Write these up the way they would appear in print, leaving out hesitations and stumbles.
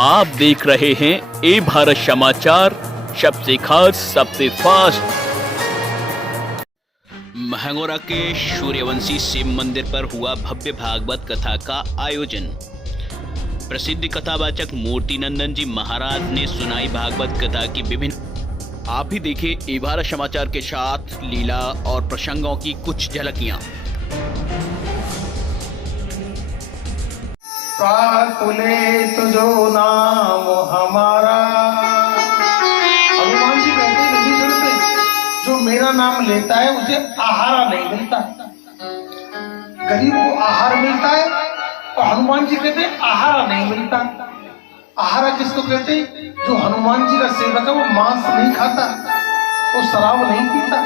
आप देख रहे हैं ए भारत समाचार, सबसे खास सबसे फास्ट। महंगोरा के सूर्यवंशी शिव मंदिर पर हुआ भव्य भागवत कथा का आयोजन। प्रसिद्ध कथावाचक मूर्तिनंदन जी महाराज ने सुनाई भागवत कथा की विभिन्न। आप भी देखें ए भारत समाचार के साथ लीला और प्रसंगों की कुछ झलकियां। काकुले तुझो नाम हमारा। हनुमान जी कहते हैं विभीषण से, जो मेरा नाम लेता है उसे आहार नहीं मिलता। गरीब को आहार मिलता है और हनुमान जी कहते हैं आहार नहीं मिलता। आहार किसको कहते हैं? जो हनुमान जी का सेवक है वो मांस नहीं खाता, वो शराब नहीं पीता।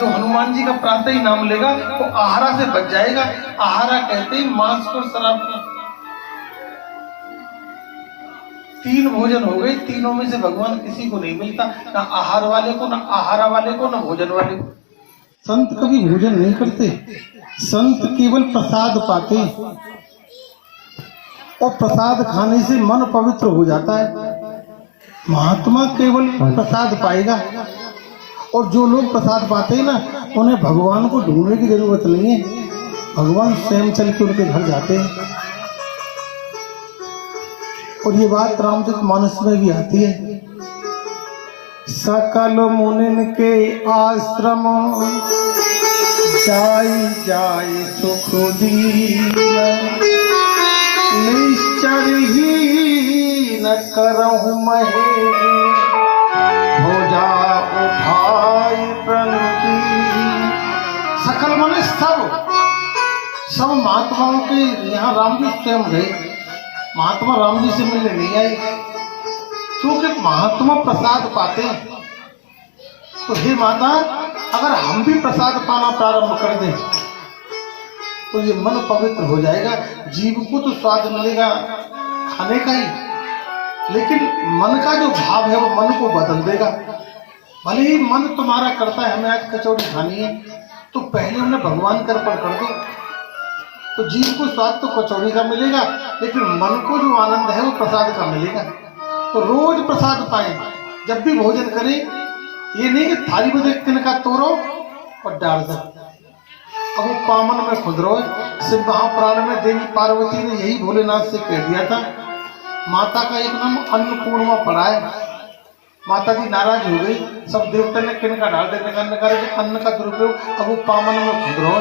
जो हनुमान जी का प्रातः ही नाम लेगा वो आहारा से बच जाएगा। आहारा कहते हैं मांस और शराब को। 3 भोजन हो गए, तीनों में से भगवान किसी को नहीं मिलता, ना आहार वाले को, ना आहारा वाले को, ना भोजन वाले को। संत कभी भोजन नहीं करते, संत केवल प्रसाद पाते और प्रसाद खाने से मन पवित्र हो जाता है। महात्मा केवल प्रसाद पाएगा और जो लोग प्रसाद पाते हैं ना, उन्हें भगवान को ढूंढने की जरूरत नहीं है, भगवान स्वयं चल के उनके घर जाते हैं। और ये बात रामचरितमानस में भी आती है। सकल मुनिन के आश्रम जाई जाई सुख दीना, निश्चर ही न करहु महे, भोजा उठाई प्रणति। सकल माने सब महात्माओं के यहाँ राम जी स्वयं गए। महात्मा राम जी से मिलने नहीं आए, क्योंकि महात्मा प्रसाद पाते हैं। तो हे माता, अगर हम भी प्रसाद पाना प्रारंभ कर दें तो ये मन पवित्र हो जाएगा। जीव को तो स्वाद मिलेगा खाने का ही, लेकिन मन का जो भाव है वो मन को बदल देगा। भले ही मन तुम्हारा करता है हमें आज कचौड़ी खानी है, तो पहले उन्हें भगवान का अर्पण कर दो, तो जीव को स्वाद तो कचौड़ी का मिलेगा, लेकिन मन को जो आनंद है वो प्रसाद का मिलेगा। तो रोज प्रसाद पाएं, जब भी भोजन करें। ये नहीं कि थाली में देख तिनका तोड़ो और डाल दो, अब वो पामन में खुद रहो। शिव महापुराण में देवी पार्वती ने यही भोलेनाथ से कह दिया था। माता का एक नाम अन्नपूर्णा पड़ा है। माता जी नाराज हो गई, सब देवता ने किनका डाल देने का अन्न का दुरुपयोग, अब वो पामन में खुद रहो।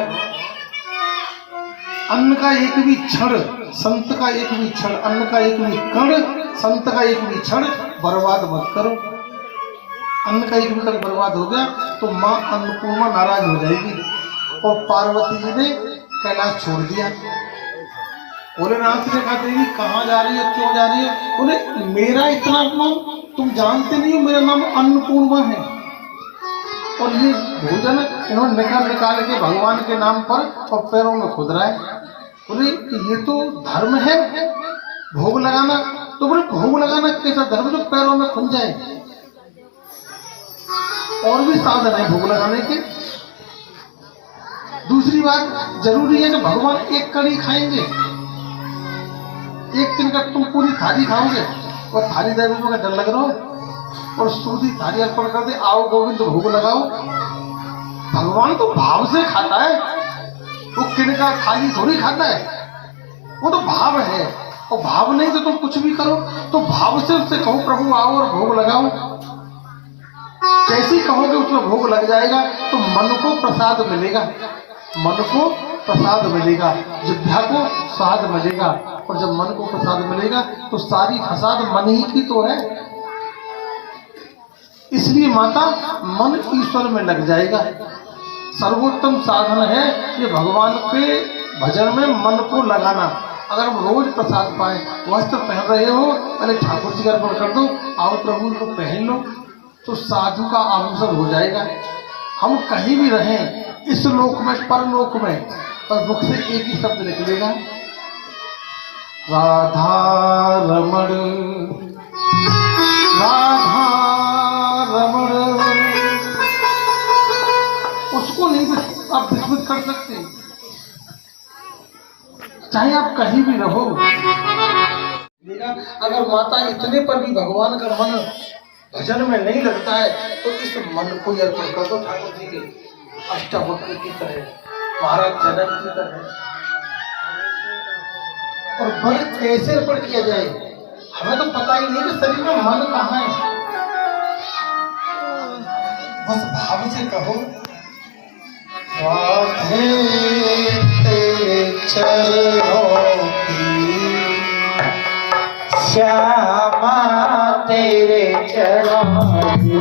अन्न का एक भी क्षण, संत का एक भी क्षण, अन्न का एक भी कण, संत का एक भी क्षण बर्बाद मत करो। अन्न का एक भी कण बर्बाद हो गया तो माँ अन्नपूर्णा नाराज हो जाएगी। और पार्वती जी ने कैलाश छोड़ दिया। भोलेनाथ ने कहा देवी कहाँ जा रही है, क्यों जा रही है? बोले मेरा इतना नाम तुम जानते नहीं हो, मेरा नाम अन्नपूर्णा है। और ये भोजन इन्होंने निकाल के भगवान के नाम पर और पैरों में खुद रहा है। बोले ये तो धर्म है भोग लगाना। तो बोले भोग लगाना कैसा धर्म जो पैरों में खुल जाए? और भी साधन है भोग लगाने के। दूसरी बात जरूरी है कि भगवान एक कड़ी खाएंगे, एक दिन का तुम पूरी थाली खाओगे और थाली देवी का डर लग रहा हो और सूदी थाली अर्पण कर दे, आओ गोविंद भोग लगाओ। भगवान तो भाव से खाता है, वो किनका थाली थोड़ी खाता है, वो तो भाव है। और भाव नहीं तो तुम कुछ भी करो, तो भाव से उससे कहो प्रभु आओ और भोग लगाओ। जैसे ही कहोगे उसमें भोग लग जाएगा तो मन को प्रसाद मिलेगा, मन को प्रसाद मिलेगा, जिह्वा को स्वाद मिलेगा। और जब मन को प्रसाद मिलेगा तो सारी फसाद मन ही की तो है। इसलिए माता मन ईश्वर में लग जाएगा। सर्वोत्तम साधन है ये भगवान के भजन में मन को लगाना। अगर हम रोज प्रसाद पाए, वस्त्र पहन रहे हो पहले ठाकुर जी का अर्पण कर दो, आओ प्रभु को पहन लो, तो साधु का आभूषण हो जाएगा। हम कहीं भी रहें, इस लोक में परलोक में, और मुख से एक ही शब्द निकलेगा, राधा रमण राधा रमण। उसको नहीं आप विस्मृत कर सकते, चाहे आप कहीं भी रहो। देखा, अगर माता इतने पर भी भगवान का मन भजन में नहीं लगता है तो इस मन को अर्पण कर दो ठाकुर जी के अष्टवक्र की तरह, महाराज जनक की तरह। और बल कैसे अर्पण किया जाए, हमें तो पता ही नहीं कि शरीर में मन कहाँ है। बस भाव से कहो, राधे तेरे चरणों की, श्यामा तेरे चरणों की